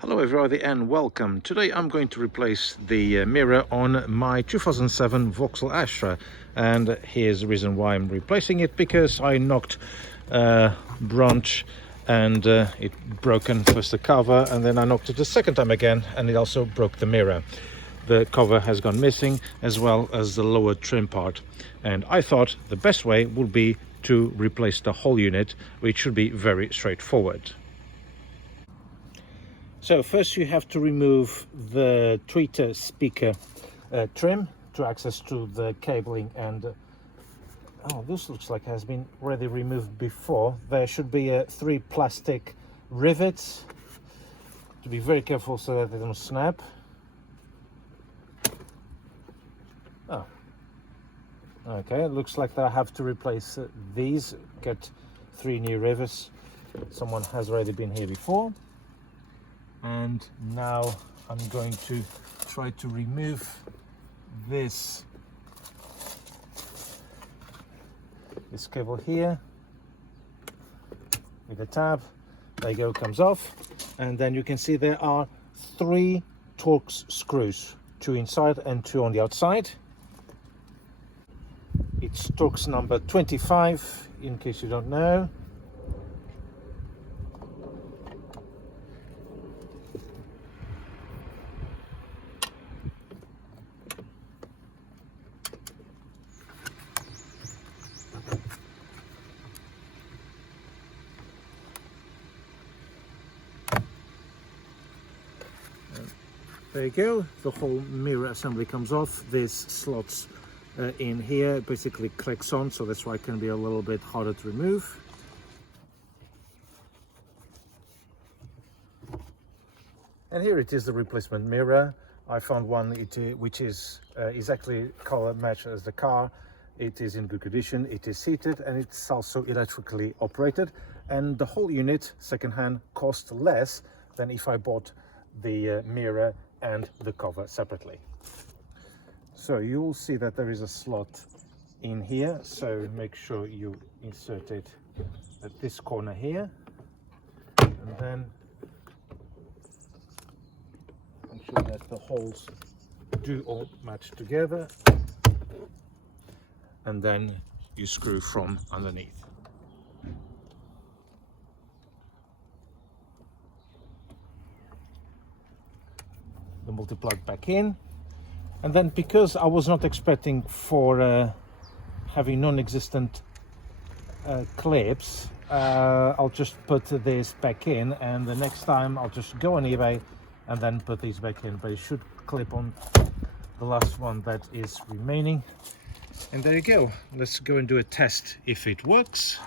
Hello everybody and welcome. Today I'm going to replace the mirror on my 2007 Vauxhall Astra, and here's the reason why I'm replacing it: because I knocked branch and it broken first the cover, and then I knocked it the second time again and it also broke the mirror. The cover has gone missing as well as the lower trim part, and I thought the best way would be to replace the whole unit, which should be very straightforward. So first you have to remove the tweeter speaker trim to access to the cabling, and oh, this looks like it has been already removed before. There should be 3 plastic rivets to be very careful so that they don't snap. Oh, okay, it looks like that I have to replace these, get 3 new rivets. Someone has already been here before. And now I'm going to try to remove this cable here with the tab. There you go, comes off, and then you can see there are 3 Torx screws, 2 inside and 2 on the outside. It's Torx number 25 in case you don't know. There you go, the whole mirror assembly comes off. This slots in here, basically clicks on, so that's why it can be a little bit harder to remove. And here it is, the replacement mirror. I found one which is exactly color match as the car. It is in good condition, it is heated, and it's also electrically operated, and the whole unit secondhand cost less than if I bought the mirror and the cover separately. So you will see that there is a slot in here, so make sure you insert it at this corner here, and then make sure that the holes do all match together, and then you screw from underneath. The multi-plug back in, and then because I was not expecting for having non-existent clips, I'll just put this back in, and the next time I'll just go on eBay and then put these back in, but it should clip on the last one that is remaining. And there you go. Let's go and do a test if it works.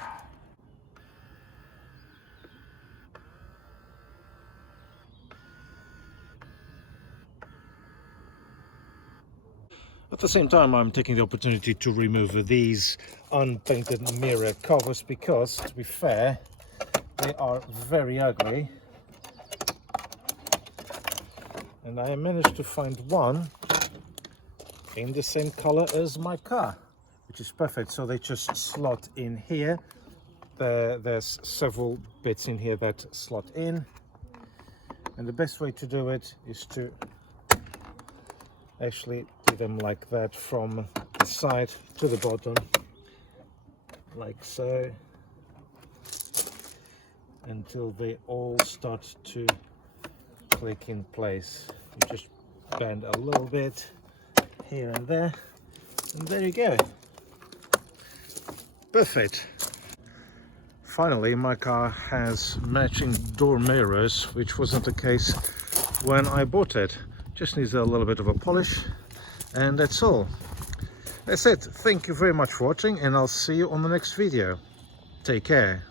At the same time, I'm taking the opportunity to remove these unpainted mirror covers because, to be fair, they are very ugly. And I managed to find one in the same color as my car, which is perfect. So they just slot in here. There's several bits in here that slot in. And the best way to do it is to actually do them like that, from the side to the bottom, like so, until they all start to click in place. You just bend a little bit here and there, and there you go. Perfect. Finally, my car has matching door mirrors, which wasn't the case when I bought it. Just needs a little bit of a polish, and that's all. That's it. Thank you very much for watching, and I'll see you on the next video. Take care.